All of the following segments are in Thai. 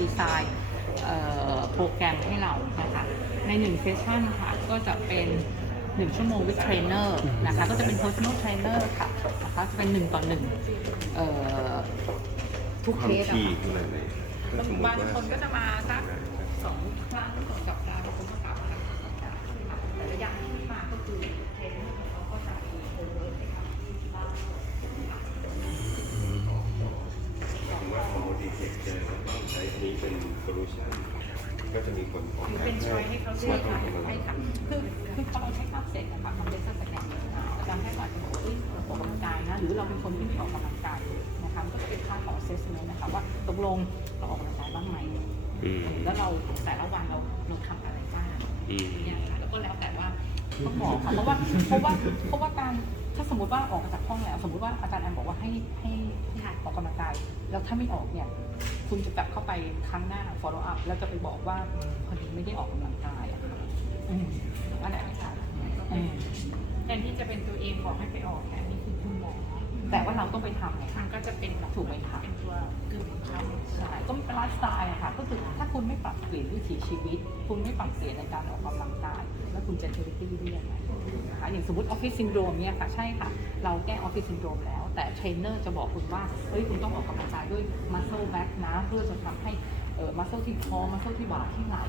ดีไซน์เอ่อโปรแกรมให้เรานะคะในหนึ่งเซสชันค่ะก็จะเป็นหนึ่งชั่วโมงวิดเทรนเนอร์นะคะก็จะเป็น personal trainer ค่ะนะคะจะเป็นหนึ่งต่อหนึ่งเอ่อทุกควาเคมสอะถี่ค่ะขนาดไหนถ้าสมมบางติว่าคนก็จะมาสักสองครั้งต่อสัปดาห์บางคนก็กลับครั้งต่อสัปดาห์แต่ระยะที่มาก็คือเทรนเนอร์ของเขาก็จะมีโอเวอร์ให้กับที่บ้านผม ว่าคอมโมดิเทคเจอแล้วต้องใช้อันนี้เป็นโซลูชันก็จะมีคนออกหรือแบบเป็นช้อยให้เขาเลือกค่ะให้ให้ค่ะคือคือพอเราใช้ภาพเสร็จนะคะทำเลเซอร์สแกนอาจารย์ให้ก่อนจะบอกว่าเอ้ยเราออกกำลังกายนะหรือเราเป็นคนที่ไม่ออกกำลังกายนะคะมันก็จะเป็นค่าของ assessment นะคะว่าตกลงเราออกกำลังกายบ้างไหมแล้วเราแต่ละวันเราเราทำอะไรบ้างอืมเนี่ยค่ะแล้วก็แล้วแต่ว่าต้องบอกค่ะเพราะว่าเพราะว่าเพราะว่าการ ถ้าสมมติว่าออกมาจากห้องแล้ว สมมติว่าอาจารย์แอมบอกว่าให้ให้ให้ออกกำลังกาย แล้วถ้าไม่ออกเนี่ย คุณจะกลับเข้าไปครั้งหน้า follow up แล้วจะไปบอกว่าพอดีไม่ได้ออกกำลังกายอะค่ะอืมอันไหนไม่ใช่อืมแทนที่จะเป็นตัวเองบอกให้ไปออกแต่อันนี่คือคุณหมอ แต่ว่าเราต้องไปทำไง มันก็จะเป็นแบบถูกไหมคะ เป็นตัวกึ่งทำใช่ก็เป็นไลฟ์สไตล์อะค่ะ ก็คือถ้าคุณไม่ปรับเปลี่ยนวิถีชีวิต คุณไม่ปรับเปลี่ยนในการออกกำลังกาย แล้วคุณจะเทอร์ตี้ได้ยังไงนะคะอย่างสมมติออฟฟิศซินโดรมเนี่ยค่ะ ใช่ค่ะ เราแก้ออฟฟิศซินโดรมแล้ว แต่เทรนเนอร์จะบอกคุณว่า เฮ้ย คุณต้องออกกำลังกายด้วย muscle back นะ เพื่อจะทำให้ เอ่อ muscle ที่คอ muscle ที่บ่าที่ไหล่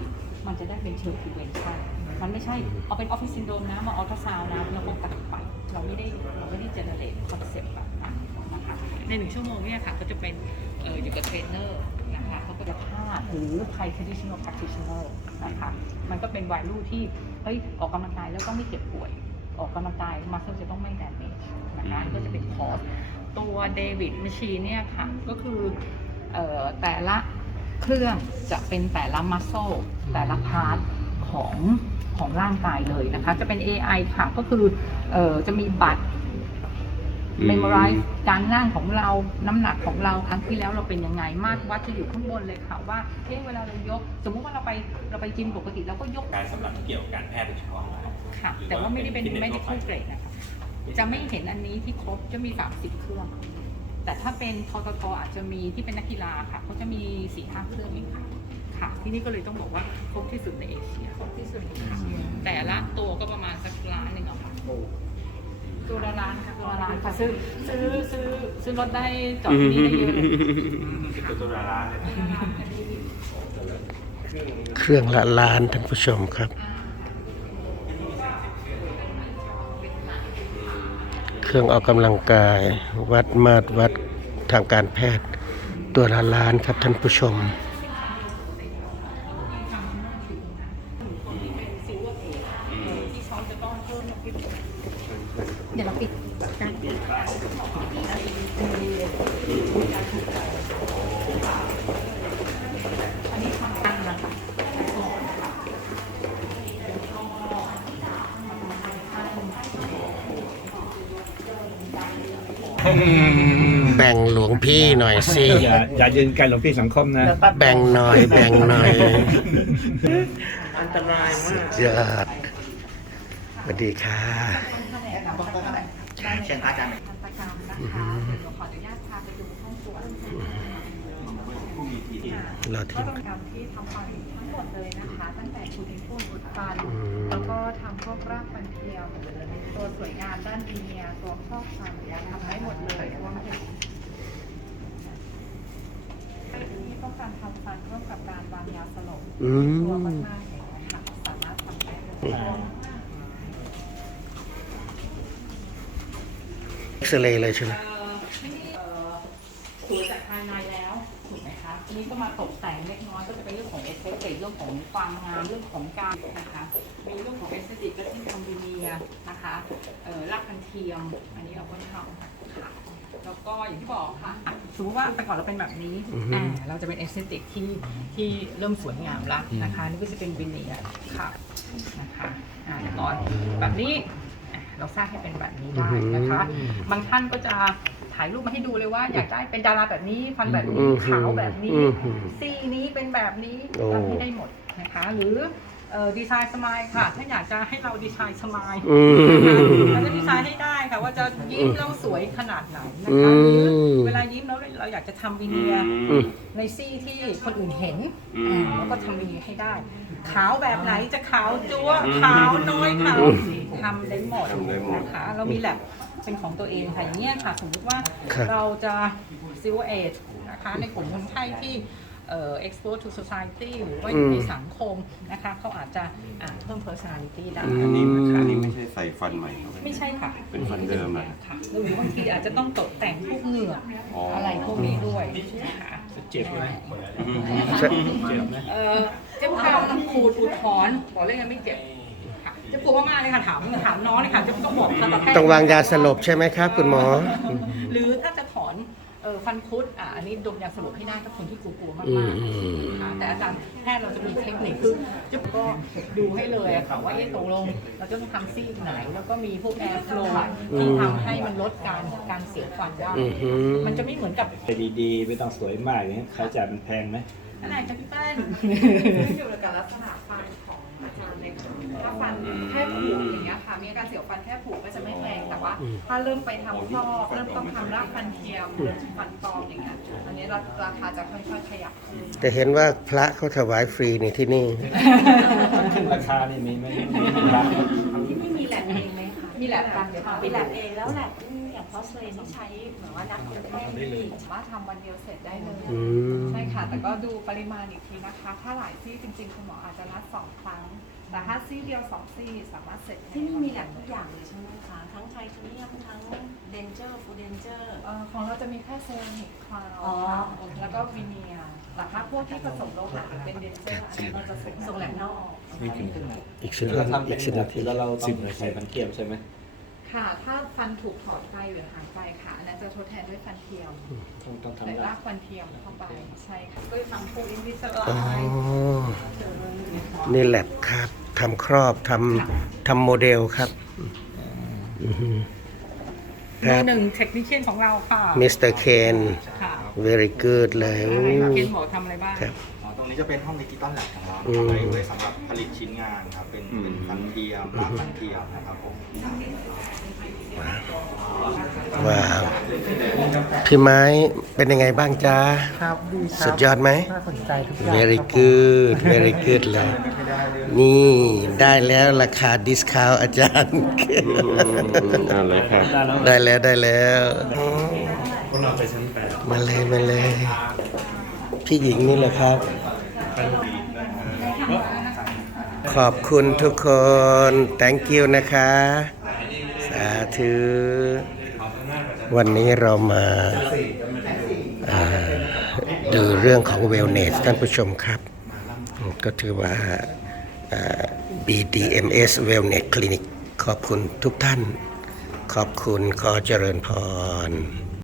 มันจะได้เป็นเชิง prevention มันไม่ใช่เอาเป็นออฟฟิศซินโดรมนะมาอัลตราซาวน์นะแล้วก็ตัดไป เราไม่ได้เราไม่ได้เจเนเรตคอนเซ็ปต์แบบนั้นนะคะในหนึ่งชั่วโมงเนี่ยค่ะก็จะเป็นเอ่ออยู่กับเทรนเนอร์นะคะเขาก็จะพาดหรือใคร traditional practitioner นะคะมันก็เป็นวัยรุ่นที่เฮ้ยออกกำลังกายแล้วก็ไม่เจ็บป่วย ออกกำลังกายมัสเซลจะต้องไม่ damage นะคะก็จะเป็นคอร์สตัวเดวิดม c ชีเนี่ยค่ะก็คือเอ่อแต่ละ เครื่องจะเป็นแต่ละมัสเซลแต่ละพาร์ทของของร่างกายเลยนะคะ จะเป็น AI ค่ะ ก็คือเอ่อจะมีบัตร memorize การนั่งของเราน้ำหนักของเราครั้งที่แล้วเราเป็นยังไงมาตรวัดจะอยู่ข้างบนเลยค่ะว่าเฮ้เวลาเรายก สมมุติว่าเราไปเราไปจิมปกติเราก็ยกการสำหรับเกี่ยวกับการแพทย์โดยเฉพาะนะครับค่ะหรือแต่ว่าไม่ได้เป็นฟิตไม่สได้ทั่วคู่เกรดนะคะจะไม่เห็นอันนี้ที่ครบจะมี 30 เครื่อง แต่ถ้าเป็นทททอาจจะมีที่เป็นนักกีฬาค่ะเขาจะมี4ี่ห้าเครื่องเองค่ะค่ะ ที่นี่ก็เลยต้องบอกว่าครบที่สุดในเอเชีย ครบที่สุดค่ะแต่ละตัวก็ประมาณสักล้านหนึ่งอะค่ะตัวละล้านค่ะตัวละล้านค่ะซื้อซื้อซื้อซื้อรถได้จอดที่นี่ได้เยอะเลยคือตัวละล้านเลยเครื่องละล้านท่านผู้ชมครับ เครื่องออกกำลังกาย วัดมาตรวัดทางการแพทย์ ตัวละล้านครับท่านผู้ชม เดี๋ยวเราปิดกัน แบ่งหลวงพี่หน่อยสิ อย่าอย่ายืนไกลหลวงพี่สังคมนะ แบ่งหน่อย แบ่งหน่อย อันตรายมากยอดสวัสดีค่ะเชิญอาจารย์ทันตกรรมนะคะเดี๋ยวขออนุญาตพาไปดูห้องตรวจเราที ก็ต้องการที่ทำฟันทั้งหมดเลยนะคะ ตั้งแต่ชุดพูดอุดฟันอืมแล้วก็ทำพวกรากฟันเทียมตัวสวยงามด้านดีเนียร์ตัวครอบฟันเนี่ยทำได้หมดเลยรวมถึงที่ต้องการทำฟันร่วมกับการวางยาสลบอืตัวมมากๆอย่างนี้ยค่ะสามารถทำได้เลยเอ็กซเรย์เลยใช่ไหมเอ่อไม่ได้เอ่อสวยจากภายในแล้วถูกไหมคะทีนี้ก็มาตกแต่ง เอสเตติกเรื่องของความงามเรื่องของการนะคะมีเรื่องของเอสเตติกก็ที่ทำวีเนียร์นะคะเอ่อรากพันเทียม อันนี้เราก็ทำค่ะแล้วก็อย่างที่บอกค่ะสมมติว่าแต่ก่อนเราเป็นแบบนี้อ่าเราจะเป็นเอสเตติกที่ที่เริ่มสวยงามละนะคะนี่ก็จะเป็นวีเนียร์ค่ะนะคะอ่าเดี๋ยวก่อนแบบนี้อะ เราสร้างให้เป็นแบบนี้ได้นะคะ บางท่านก็จะถ่ายรูปมาให้ดูเลยว่า อยากได้เป็นดาราแบบนี้ฟันแบบอืนี้มขาวแบบนี้อืมซี่นี้เป็นแบบนี้โอ้ทำให้ได้หมดนะคะ หรือเอ่อดีไซน์สมายค่ะ ถ้าอยากจะให้เราดีไซน์สมายอืมเราจะดีไซน์ให้ได้ค่ะ ว่าจะยิ้มแล้วสวยขนาดไหนนะอืคะหรือมเวลายิ้มแล้วเราอยากจะทำวีเนียร์อืมในซี่ที่คนอื่นเห็นอืมอ่าแล้วก็ทำวีเนียร์ให้ได้ ขาวแบบไหนจะขาวจั๊วขาวน้อยขาวทำได้หมดทำได้หมด นะคะ เรามีแลบเป็นของตัวเองค่ะอย่างเนี้ยค่ะ สมมติว่าครับ เราจะซิลเอจนะคะในกลุ่มคนไข้ที่ เอ่อ expose to society หรือว่าอยู่ในสังคมนะคะเขาอาจจะอ่าเพิ่ม personality ได้อือันมนี้อันนี้ไม่ใช่ใส่ฟันใหม่เข้าไปไม่ใช่ค่ะเป็นฟันเดิมนะค่ะหรือบางทีอาจจะต้องตกแต่งพวกเหงือกอ๋อออะไรพวกนี้ด้วยนะคะเจ็บไหมใช่เจ็บไหมเออเจ็บเข่าขูดอุดถอนบอกเลยกันไม่เจ็บค่ะเจ็บปวดมากๆเลยค่ะถามถามน้องเลยค่ะจะต้องบอกทันตแพทย์ต้องวางยาสลบใช่ไหมครับ คุณหมอ หรือถ้าจะถอนเออ ฟันคุดอะอันนี้ดมยาสลบให้ได้ถ้าคนที่กลัวๆมากอืมๆค่ะแต่อาจารย์แพทย์เราจะมีเทคนิคคือจะก็ดูให้เลยอะค่ะว่าเอ๊ะตกลงเราจะต้องทำซีกไหน แล้วก็มีพวกแอร์ฟลูที่ทำให้มันลดการการเสียฟันได้อือหือมันจะไม่เหมือนกับ ดีๆ ไม่ต้องสวยมากอย่างนี้ค่าใช้จ่ายมันแพงไหมอะไรจะพี่แป้นขึ้นอยู่กับลักษณะฟัน เลยค่ะถ้าฟันแค่ผูกอย่างเงี้ยค่ะ มีอาการเสียวฟันแค่ผูกก็จะไม่แพงแต่ว่า ถ้าเริ่มไปทำครอบเริ่มต้องทำรากฟันเทียมฟันปลอมอย่างเงี้ยอันนี้ราคาจะค่อยๆขยับขึ้นแต่เห็นว่าพระเขาถวายฟรีนี่ที่นี่ ขึ้นราคานี่มีไหมมีร้านไม่มีแลบเองไหมคะมีแลบกันเดี๋ยวพาไปมีแลแลบบเองแล้วแลบอย่างพอสเลนที่ใช้เหมือนว่านักคนไข้ที่สามารถทำวันเดียวเสร็จได้เลยอืมใช่ค่ะ แต่ก็ดูปริมาณอีกทีนะคะ ถ้าหลายซี่จริงๆคุณหมออาจจะนัดสองครั้ง แต่ถ้าซี่เดียวสองซี่สามารถเสร็จที่นี่มีแลบทุกอย่างเลยใช่ไหมคะ ทั้งไทเทเนียมทั้งเดนเจอร์ฟูเดนเจอร์ เอ่อของเราจะมีแค่เซรามิกคลาวอ๋อแล้วก็วิเนียร์แต่ถ้าพวกที่ผสมโลหะหรือเป็นเดนเจอร์อันนี้เราจะส่งส่งแลบนอกอีกสิบเรานาทีทำเป็อีนกสิบนาที แล้วเราต้องใส่ฟันเทียมใช่ไหม ค่ะ ถ้าฟันถูกถอดไปหรือหายไปค่ะอันนั้นจะทดแทนด้วยฟันเทียมต้องต้องใส่ทำได้รากฟันเทียมเข้าไปใช่ค่ะก็จะทำพวกอินวิสไลอ๋อนี่แหละครับทำครอบทำทำโมเดลครับอือหือคมืรัอบหนึ่งเทคนิคเชียนของเราค่ะมิสเตอร์เคน ค่ะ very good เลยอะไรคะเคนบอกทำอะไรบ้างครับอ๋อตรง นี้จะเป็นห้องดิจิตอลแลบของเราอืม ไว้ไว้สำหรับผลิตชิ้นงานครับ เป็นเป็นฟันเทียมรากฟันเทียมนะครับผม ว้าว พี่ไม้เป็นยังไงบ้างจ๊ะ ครับดีครับสุดยอดไหม น่าสนใจทุกอย่าง very ครับผม good very good เลย นี่ได้แล้วราคาดิสคาวอาจารย์ เอาเลยครับได้แล้วได้แล้วมาเลยมาเลย พี่หญิงนี่แหละครับ ขอบคุณทุกคน thank you นะคะ สาธุ วันนี้เรามาาดูเรื่องของ wellness ท่านผู้ชมครับ ก็ถือว่าอ่า BDMS Wellness Clinic ขอบคุณทุกท่าน ขอบคุณขอเจริญพร